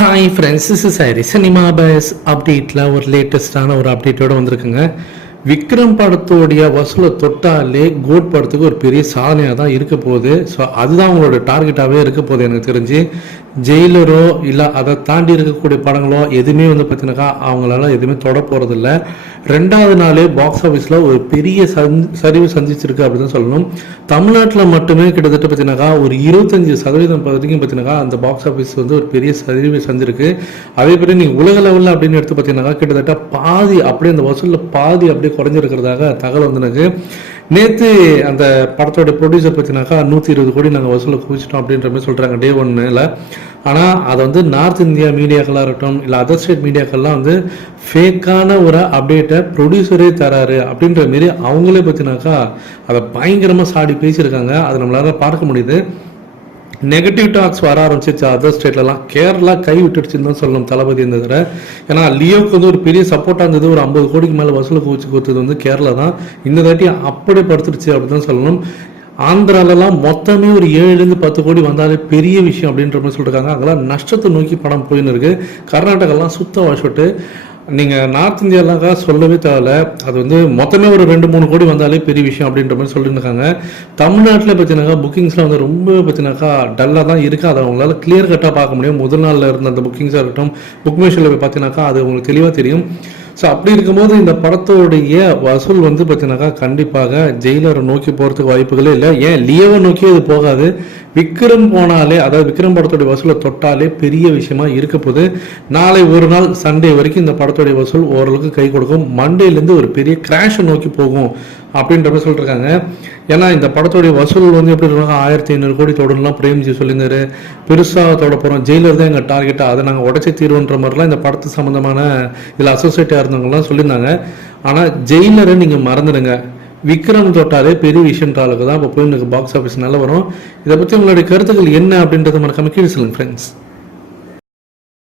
Hi friends is sorry cinema base அப்டேட்டில் ஒரு லேட்டஸ்டான ஒரு அப்டேட்டோட வந்திருக்குங்க. விக்ரம் படத்தோடைய வசூலை தொட்டாலே கோட் படத்துக்கு ஒரு பெரிய சாதனையாக தான் இருக்க போகுது. ஸோ அதுதான் அவங்களோட டார்கெட்டாகவே இருக்க போகுது எனக்கு தெரிஞ்சு. ஜெயிலரோ இல்லை அதை தாண்டி இருக்கக்கூடிய படங்களோ எதுவுமே வந்து பார்த்தீங்கன்னாக்கா அவங்களால எதுவுமே தொட போகிறதில்ல ரெண்டாவது நாளே பாக்ஸ் ஆஃபீஸில் ஒரு பெரிய சந் சரிவு சந்திச்சிருக்கு அப்படின்னு சொல்லணும். தமிழ்நாட்டில் மட்டுமே கிட்டத்தட்ட பார்த்தீங்கன்னாக்கா ஒரு இருபத்தஞ்சி சதவீதம் வரைக்கும் பார்த்தீங்கன்னாக்கா அந்த பாக்ஸ் ஆஃபீஸ் வந்து ஒரு பெரிய சரிவு சந்திருக்கு. அதே மாதிரி நீங்கள் உலக லெவலில் அப்படின்னு எடுத்து பார்த்தீங்கன்னாக்கா கிட்டத்தட்ட பாதி அப்படியே அந்த வசூலில் பாதி அப்படியே குறைஞ்சிருக்கிறதாக தகவல் வந்து எனக்கு. நேற்று அந்த படத்தோட ப்ரொடியூசர் பார்த்தீங்கன்னாக்கா நூற்றி இருபது கோடி நாங்கள் வசூலில் குவிச்சிட்டோம் அப்படின்ற மாதிரி சொல்கிறாங்க டே ஒன்னில் ஆனால் அதை வந்து நார்த் இந்தியா மீடியாக்களாக இருக்கட்டும் இல்லை அதர் ஸ்டேட் மீடியாக்கள்லாம் வந்து ஃபேக்கான ஒரு அப்டேட்டை ப்ரொடியூசரே தராரு அப்படின்ற மாரி அவங்களே பார்த்தீங்கன்னாக்கா அதை பயங்கரமாக சாடி பேசியிருக்காங்க. அதை நம்மளால் பார்க்க முடியுது. நெகட்டிவ் டாக்ஸ் வர ஆரம்பிச்சிருச்சு அதர் ஸ்டேட்லலாம் கேரளா கை விட்டுடுச்சுன்னு தான் சொல்லணும் தளபதி இருந்ததுல ஏன்னா லியோக்கு வந்து ஒரு பெரிய சப்போர்ட்டாக இருந்தது. ஒரு ஐம்பது கோடிக்கு மேலே வசூல் குவிச்சு கொடுத்தது வந்து கேரளா தான். இந்த தாட்டி அப்படியே படுத்துருச்சு அப்படிதான் சொல்லணும். ஆந்திராலலாம் மொத்தமே ஒரு ஏழுலேருந்து பத்து கோடி வந்தாலே பெரிய விஷயம் அப்படின்ற மாதிரி சொல்லியிருக்காங்க அங்கெல்லாம் நஷ்டத்தை நோக்கி படம் போயின்னு இருக்குது கர்நாடகாலாம் சுத்த வாஷ்விட்டு நீங்கள் நார்த் இந்தியாலாக்கா சொல்லவே தேவையில்ல. அது வந்து மொத்தமே ஒரு ரெண்டு மூணு கோடி வந்தாலே பெரிய விஷயம் அப்படின்ற மாதிரி சொல்லியிருக்காங்க. தமிழ்நாட்டில் பார்த்தீங்கன்னாக்கா புக்கிங்ஸில் வந்து ரொம்ப பார்த்தீங்கன்னாக்கா டல்லாக தான் இருக்குது அதை அவங்களால கிளியர் கட்டாக பார்க்க முடியும். முதல் நாளில் இருந்த அந்த புக்கிங்ஸாக இருக்கட்டும் புக் மேஷில் போய் பார்த்தீங்கன்னாக்கா அது உங்களுக்கு தெளிவாக தெரியும். ஸோ அப்படி இருக்கும்போது இந்த படத்தோடைய வசூல் வந்து பார்த்தீங்கன்னாக்கா கண்டிப்பாக ஜெயிலரை நோக்கி போகிறதுக்கு வாய்ப்புகளே இல்லை. ஏன்? லியோவை நோக்கி அது போகாது. விக்ரம் போனாலே அதாவது விக்ரம் படத்தோடைய வசூலை தொட்டாலே பெரிய விஷயமா இருக்க போது நாளை ஒரு நாள் சண்டே வரைக்கும் இந்த படத்துடைய வசூல் ஓரளவுக்கு கை கொடுக்கும். மண்டேலேருந்து ஒரு பெரிய கிராஷை நோக்கி போகும் அப்படின்ற மாதிரி சொல்லிருக்காங்க. ஏன்னா இந்த படத்தோடைய வசூல் வந்து எப்படி இருக்காங்க ஆயிரத்தி ஐநூறு கோடி தொடரலாம் பிரேம்ஜி சொல்லியிருந்தாரு. பெருசாக தொட போகிறோம் ஜெயிலர் தான் எங்கள் டார்கெட்டாக அதை நாங்கள் உடச்சி தீர்வுன்ற மாதிரிலாம் இந்த படத்து சம்மந்தமான இதில் அசோசியேட்டாக இருந்தவங்கலாம் சொல்லியிருந்தாங்க. ஆனால் ஜெயிலரை நீங்கள் மறந்துடுங்க. விக்ரம் தொட்டாலே பெரிய விஷயன்ற அளவுக்கு தான் இப்போ போய் எனக்கு பாக்ஸ் ஆஃபீஸ் நல்லா வரும். இதை பற்றி உங்களுடைய கருத்துக்கள் என்ன அப்படின்றத மறக்காம கீழே சொல்லுங்கள் ஃப்ரெண்ட்ஸ்